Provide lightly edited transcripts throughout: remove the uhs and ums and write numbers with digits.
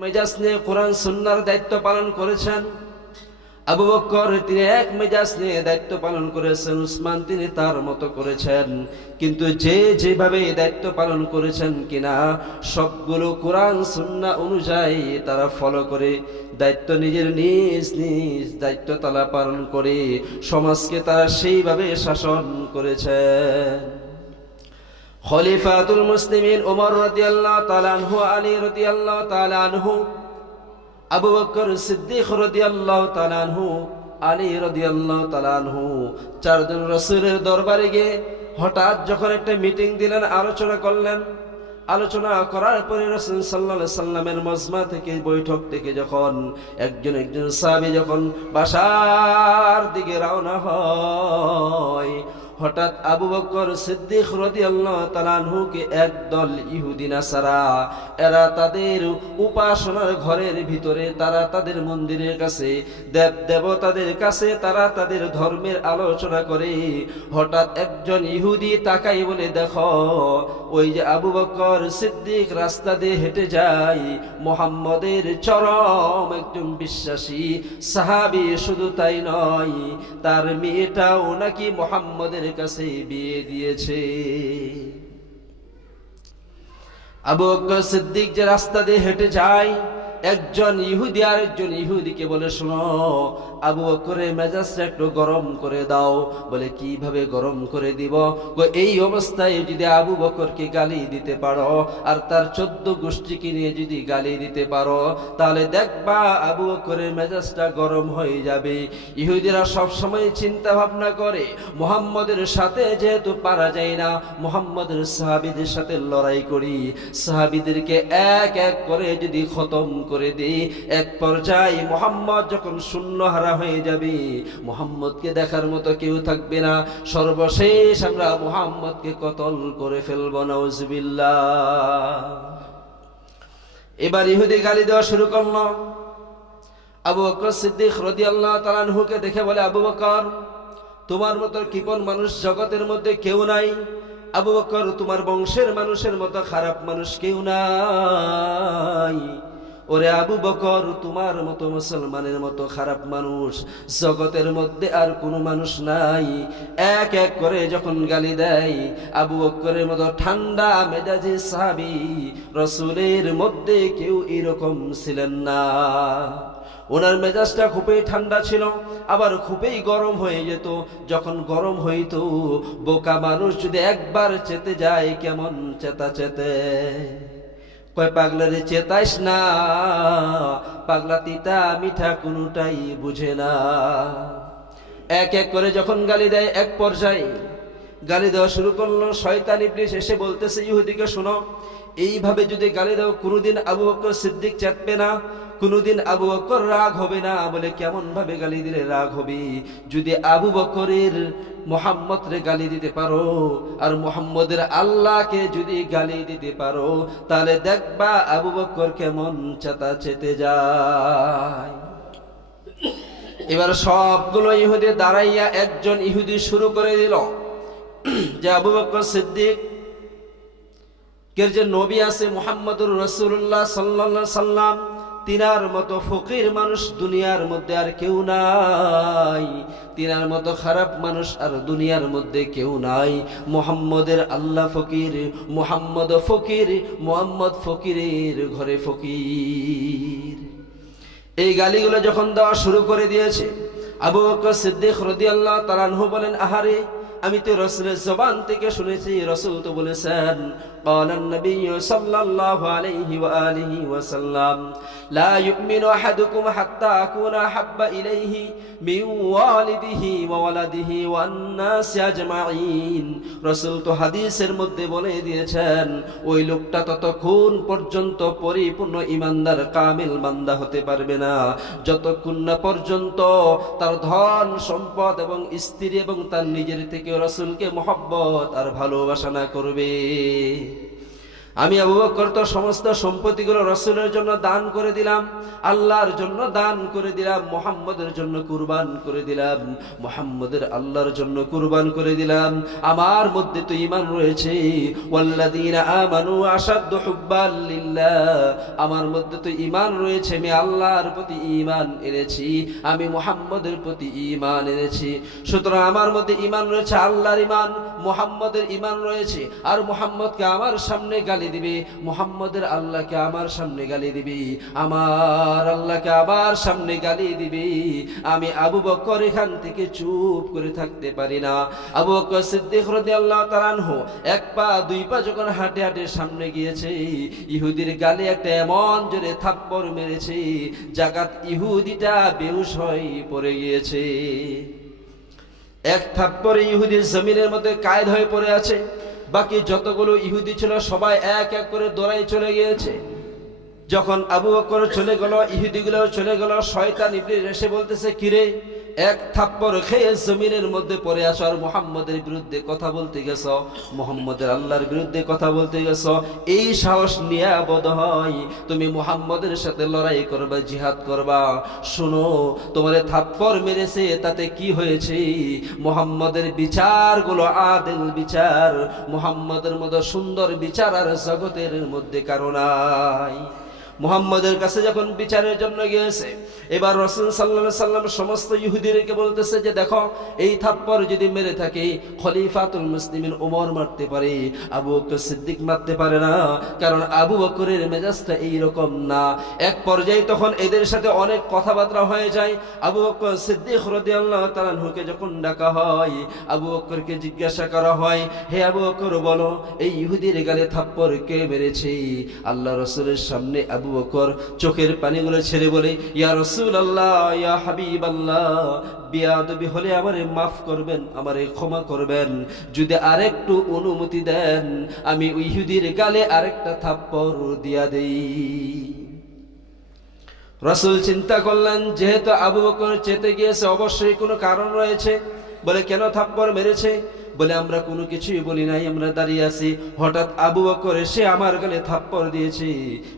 মেজাজ নিয়ে কোরআন সুন্নাহর দায়িত্ব পালন করেছেন। আবু বকর তিনি এক মেজাজ নিয়ে দায়িত্ব পালন করেছেন, উসমান তিনি তার মতো করেছেন। কিন্তু যে যেভাবে দায়িত্ব পালন করেছেন কিনা সবগুলো কোরআন সুন্নাহ অনুযায়ী তারা ফলো করে দায়িত্ব নিজের নিজ নিজ দায়িত্ব তারা পালন করে সমাজকে তারা সেইভাবে শাসন করেছেন। খলিফাতুল মুসলিমিন ওমর রাদিয়াল্লাহু তাআলা আনহু, আলী রাদিয়াল্লাহু তাআলা আনহু, আবু বকর সিদ্দিক রাদিয়াল্লাহু তাআলা আনহু, আলী রাদিয়াল্লাহু তাআলা আনহু চারজন রাসূলের দরবারে গিয়ে হঠাৎ যখন একটা মিটিং দিলেন, আলোচনা করলেন। আলোচনা করার পরে রাসূল সাল্লাল্লাহু আলাইহি সাল্লামের মজমা থেকে, বৈঠক থেকে যখন একজন সাহাবী যখন বাসার দিকে রওনা হয়, হঠাৎ আবু বকর সিদ্দিক রাদিয়াল্লাহু তাআলা আনহুকে একদল ইহুদি নাসারা এরা তাদের উপাসনার ঘরের ভিতরে, তারা তাদের মন্দিরের কাছে, দেব দেবতাদের কাছে তারা তাদের ধর্মের আলোচনা করে। হঠাৎ একজন ইহুদি তাকাই বলে, দেখো ওই যে আবু বকর সিদ্দিক রাস্তা দিয়ে হেঁটে যায়, মুহাম্মদের চরম একজন বিশ্বাসী সাহাবী, শুধু তাই নয় তার মেয়েটাও নাকি মুহাম্মদের কাছে বিয়ে দিয়েছে। আবু বকর সিদ্দিক যে রাস্তা দিয়ে হেঁটে যায়, একজন ইহুদি আর একজন ইহুদিকে বলে, শোনো আবু বকরের মেজাজটা একটু গরম করে দাও। বলে কিভাবে গরম করে দিব? এই অবস্থায় যদি আবু বকরকে গালি দিতে পারো আর তার 14 গোষ্ঠীকে নিয়ে যদি গালি দিতে পারো, তাহলে দেখবা আবু বকরের মেজাজটা গরম হয়ে যাবে। ইহুদিরা সব সময় চিন্তা ভাবনা করে মুহাম্মদের সাথে যেহেতু পারা যায় না, মুহাম্মদের সাহাবীদের সাথে লড়াই করি, সাহাবীদেরকে এক এক করে যদি খতম করে দেই, এক পর্যায়ে মুহাম্মদ যখন শূন্যহারা হয়ে যাবে, মুহাম্মদকে দেখার মতো কেউ থাকবে না, সর্বশেষ আমরা মুহাম্মদকে কতল করে ফেলব, নাউজুবিল্লাহ। এবার ইহুদি গালি দেওয়া শুরু করলো। আবু বকর সিদ্দিক রাদিয়াল্লাহু তাআলা আনহুকে দেখে বলে, আবু বকর তোমার মতো কৃপণ মানুষ জগতের মধ্যে কেউ নাই। আবু বকর তোমার বংশের মানুষের মতো খারাপ মানুষ কেউ নাই। ওরে আবু বকর তোমার মতো মুসলমানের মতো খারাপ মানুষ জগতের মধ্যে আর কোনো মানুষ নাই। এক এক করে যখন গালি দেয়, আবু বকরের মতো ঠান্ডা মেজাজি সাহাবী রাসূলের মধ্যে কেউ এরকম ছিলেন না। ওনার মেজাজটা খুবই ঠান্ডা ছিল, আবার খুবই গরম হয়ে যেত। যখন গরম হইতো, বোকা মানুষ যদি একবার চেতে যায় কেমন চেতা চেতে। কয় পাগলা রে চেতাইস না, পাগলা তিতা মিঠা কোনটাই বুঝে না। এক এক করে যখন গালি দেয়, এক পর্যায়ে গালি দেওয়া শুরু করলো। শয়তান ইবলিস এসে বলতেছে ইহুদিকে, শোনো এইভাবে যদি গালি দাও কোনোদিন আবু বকর সিদ্দিক চেতবে না, কোনোদিন আবু বকর রাগ হবে না। বলে কেমন ভাবে গালি দিলে রাগ হবে? যদি আবু বকরের মুহাম্মদ রে গালি দিতে পারো আর মুহাম্মদের আল্লাহকে যদি গালি দিতে পারো, তাহলে দেখবা আবু বকর কেমন চেতা চেতে যায়। এবার সবগুলো ইহুদি দাঁড়াইয়া একজন ইহুদি শুরু করে দিল যে আবু বকর সিদ্দিক যে নবী আছে মুহাম্মদুর রাসূলুল্লাহ সাল্লাল্লাহু আলাইহি সাল্লাম, তিনার মতো ফকির মানুষ দুনিয়ার মধ্যে আর কেউ নাই, তিনার মতো খারাপ মানুষ আর দুনিয়ার মধ্যে কেউ নাই। মুহাম্মদের আল্লাহ ফকির, মুহাম্মদ ফকির, মুহাম্মদ ফকিরের ঘরে ফকির। এই গালিগুলো যখন দেওয়া শুরু করে দিয়েছে, আবু বকর সিদ্দিক রাদিয়াল্লাহু তাআলা আনহু বলেন, আহারে আমি তো রাসূলের জবান থেকে শুনেছি, রাসূল তো বলেছেন, ক্বালান নবী সাল্লাল্লাহু আলাইহি ওয়া আলিহি ওয়া সাল্লাম, লা ইউমিনু আহাদুকুম হাত্তা আকুনা হাব্বা ইলাইহি মিন ওয়ালিদিহি ওয়া ওয়ালাদিহি ওয়ান নাস আজমাইন। রাসূল তো হাদিসের মধ্যে বলে দিয়েছেন, ওই লোকটা ততক্ষণ পর্যন্ত পরিপূর্ণ ঈমানদার কামিল বান্দা হতে পারবে না যতক্ষণ না পর্যন্ত তার ধন সম্পদ এবং স্ত্রী এবং তার নিজের থেকে রাসূলকে মহব্বত আর ভালোবাসা না করবে। আমি আবু বকর তো সমস্ত সম্পত্তিগুলো রাসূলের জন্য দান করে দিলাম, আল্লাহর জন্য দান করে দিলাম, মুহাম্মদের জন্য কুরবান করে দিলাম, মুহাম্মদের আল্লাহর জন্য কুরবান করে দিলাম। আমার মধ্যে তো ঈমান রয়েছে, ওয়াল্লাযীনা আমানু আশাদ্দু হুব্বান লিল্লাহ, আমার মধ্যে তো ঈমান রয়েছে, আমি আল্লাহর প্রতি ঈমান এনেছি, আমি মুহাম্মদের প্রতি ঈমান এনেছি। সুতরাং আমার মধ্যে ঈমান রয়েছে, আল্লাহর ঈমান, মুহাম্মদের ঈমান রয়েছে। আর মুহাম্মদকে আমার সামনে গালি দিবে, মুহাম্মদের আল্লাহকে আমার সামনে গালি দিবে, আমার আল্লাহকে আমার সামনে গালি দিবে, আমি আবু বকর এখান থেকে চুপ করে থাকতে পারি না। আবু বকর সিদ্দিক রাদিয়াল্লাহু তাআলা আনহু এক পা দুই পা যখন হাঁটে হাঁটে সামনে গিয়েছে, ইহুদির গালে একটা এমন জোরে থাপ্পড় মেরেছে, জাগাত ইহুদিটা বেহুশ হয়ে পড়ে গিয়েছে। এক থাপ্পড়ে ইহুদি জমিনের মধ্যে কায়েদ হয়ে পড়ে আছে। বাকি যতগুলো ইহুদি ছিল সবাই এক এক করে দৌড়াই চলে গিয়েছে। যখন আবু বকর চলে গেল, ইহুদিগুলো চলে গেল, শয়তান ইবলিস এসে বলতেছে, কিরে এক থাপ্পড় খেয়ে জমিনের মধ্যে পড়ে আসো আর মুহাম্মদের বিরুদ্ধে কথা বলতে গেছো, মুহাম্মদের আল্লাহর বিরুদ্ধে কথা বলতে গেছো, এই সাহস নিয়ে বোধহয় তুমি মুহাম্মদের সাথে লড়াই করবা, জিহাদ করবা। শুনো, তোমার থাপ্পড় মেরেছে তাতে কি হয়েছে? মুহাম্মদের বিচারগুলো আদিল বিচার, মুহাম্মদের মতো সুন্দর বিচার আর জগতের মধ্যে কারো নাই। মুহাম্মদের কাছে যখন বিচারের জন্য গিয়েছে, এবার রাসূল সাল্লাল্লাহু আলাইহি সাল্লাম সমস্ত ইহুদিদেরকে বলতেছে যে দেখো, এই থাপ্পড় যদি মেরে থাকে খলিফাতুল মুসলিমিন ওমর মারতে পারে, আবু বকর সিদ্দিক মারতে পারে না, কারণ আবু বকরের মেজাজটা এইরকম না। এক পর্যায়ে তখন এদের সাথে অনেক কথাবার্তা হয়ে যায়। আবু বকর সিদ্দিক রাদিয়াল্লাহু তাআলা আনহুকে যখন ডাকা হয়, আবু বকরকে জিজ্ঞাসা করা হয়, হে আবু বকর বলো, এই ইহুদির গালে থাপ্পড় কে মেরেছে? আল্লাহ রাসূলের সামনে আবু বকর চোখের পানিগুলো ছেড়ে বলে, ইয়া রাসূলুল্লাহ, ইয়া হাবিবাল্লাহ, বিয়াদবি হলে আমারে মাফ করবেন, আমারে ক্ষমা করবেন, যদি আরেকটু অনুমতি দেন আমি ইহুদির গালে আরেকটা থাপ্পড় দিয়া দেই। রাসূল চিন্তা করলেন, যেহেতু আবু বকর চেতে গিয়েছে অবশ্যই কোনো কারণ রয়েছে। বলে, কেন থাপ্পড় মেরেছে? বলে, আমরা কোনো কিছুই বলি নাই, আমরা দাঁড়িয়ে আছি, হঠাৎ আবু বকর এসে আমার গালে থাপ্পড় দিয়েছে।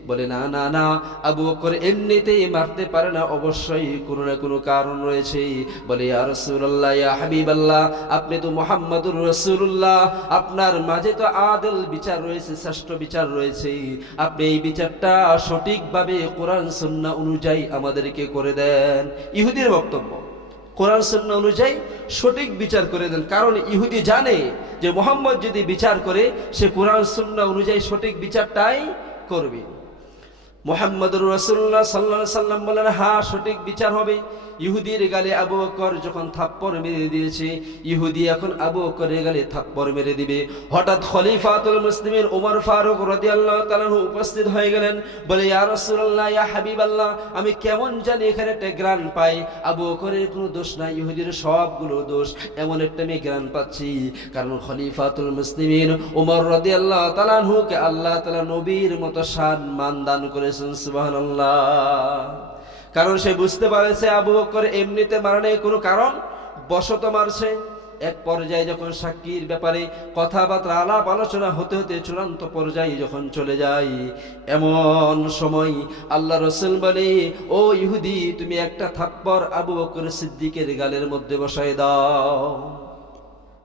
বলে, না না না, আবু বকর এমনিতেই মারতে পারে না, অবশ্যই কোনো না কোনো কারণ রয়েছে। বলে, ইয়া রাসূলুল্লাহ, ইয়া হাবিবাল্লাহ, আপনি তো মুহাম্মাদুর রাসূলুল্লাহ, আপনার মাঝে তো আদল বিচার রয়েছে, শ্রেষ্ঠ বিচার রয়েছে, আপনি এই বিচারটা সঠিকভাবে কোরআন সুন্নাহ অনুযায়ী আমাদেরকে করে দেন। ইহুদির বক্তব্য, কোরআন সুন্নাহ অনুযায়ী সঠিক বিচার করে দেন। কারণ ইহুদি জানে যে মুহাম্মদ যদি বিচার করে সে কোরআন সুন্নাহ অনুযায়ী সঠিক বিচারটাই করবে। মুহাম্মদুর রাসূলুল্লাহ সাল্লাল্লাহু আলাইহি সাল্লাম বলেন, হ্যাঁ সঠিক বিচার হবে। ইহুদির গালে আবু বকর যখন থাপ্পড় মেরে দিয়েছে, ইহুদি এখন আবু বকরের গালে থাপ্পড় মেরে দিবে। হঠাৎ খলিফাতুল মুসলিমিন ওমর ফারুক রাদিয়াল্লাহু তাআলা উপস্থিত হয়ে গেলেন। বলে, ইয়া রাসূলুল্লাহ, ইয়া হাবিবাল্লাহ, আমি কেমন জানি এখানে একটা গ্রান পাই, আবু বকরের কোনো দোষ নাই, ইহুদির সবগুলো দোষ, এমন একটা আমি গ্রান পাচ্ছি। কারণ খলিফাতুল মুসলিমিন ওমর রাদিয়াল্লাহু তাআলা কে আল্লাহ তাআলা নবীর মতো সম্মান দান করেছেন, সুবহানাল্লাহ। কারণ সে বুঝতে পারেছে আবু বকর এমনিতে মারা নেই, কোনো কারণ বশত মারছে। এক পর্যায়ে যখন সাক্ষীর ব্যাপারে কথাবার্তা আলাপ আলোচনা হতে হতে চূড়ান্ত পর্যায়ে যখন চলে যায়, এমন সময় আল্লাহ রাসূল বলে, ও ইহুদি, তুমি একটা থাপ্পড় আবু বকর সিদ্দিকের গালের মধ্যে বসায় দাও।